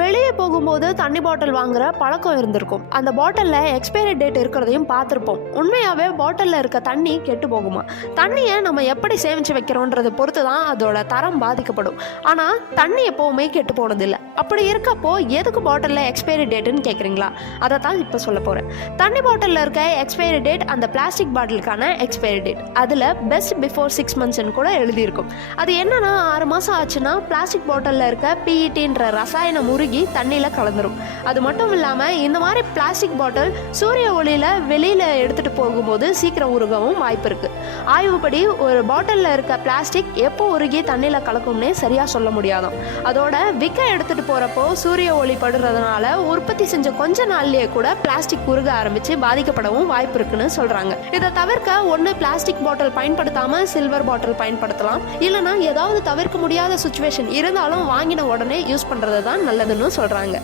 வெளியே போகும்போது தண்ணி பாட்டில் வாங்குற பழக்கம் இருந்திருக்கும். அந்த பாட்டில்ல எக்ஸ்பைரி டேட் இருக்கிறதையும் பார்த்துருப்போம். உண்மையாவே பாட்டில்ல இருக்க தண்ணி கெட்டு போகுமா? தண்ணியை நம்ம எப்படி சேமிச்சு வைக்கிறோன்றதை பொறுத்து தான் அதோட தரம் பாதிக்கப்படும். ஆனா தண்ணி எப்பவுமே கெட்டு போனதில்லை. அப்படி இருக்கப்போ எதுக்கு பாட்டில்ல எக்ஸ்பைரி டேட்டுன்னு கேட்குறீங்களா? அதை தான் இப்போ சொல்ல போறேன். தண்ணி பாட்டில்ல இருக்க எக்ஸ்பைரி டேட் அந்த பிளாஸ்டிக் பாட்டிலுக்கான எக்ஸ்பைரி டேட். அதுல பெஸ்ட் பிஃபோர் 6 months கூட எழுதியிருக்கும். அது என்னன்னா 6 மாசம் ஆச்சுன்னா பிளாஸ்டிக் பாட்டில்ல இருக்க PETன்ற ரசாயனம் உருகி தண்ணியில கலந்துரும். அது மட்டும் இல்லாம இந்த மாதிரி பிளாஸ்டிக் பாட்டில் சூரிய ஒளியில வெளியில எடுத்துட்டு போகும்போது சீக்கிரம் உருகவும் வாய்ப்பு இருக்கு. ஆய்வுப்படி ஒரு பாட்டில்ல இருக்க பிளாஸ்டிக் எப்போ உருகி தண்ணியில கலக்கும்னே சரியா சொல்ல முடியாதாம். அதோட விக்க எடுத்துட்டு போறப்போ சூரிய ஒளி படுறதுனால உற்பத்தி செஞ்ச கொஞ்ச நாள்லயே கூட பிளாஸ்டிக் உருக ஆரம்பிச்சு பாதிக்கப்படவும் வாய்ப்பு இருக்குன்னு சொல்றாங்க. இதை தவிர்க்க ஒன்னு பிளாஸ்டிக் பாட்டில் பயன்படுத்தாம சில்வர் பாட்டில் பயன்படுத்தலாம். இல்லைன்னா ஏதாவது தவிர்க்க முடியாத சுச்சுவேஷன் இருந்தாலும் வாங்கின உடனே யூஸ் பண்றது தான் நல்லதுன்னு சொல்றாங்க.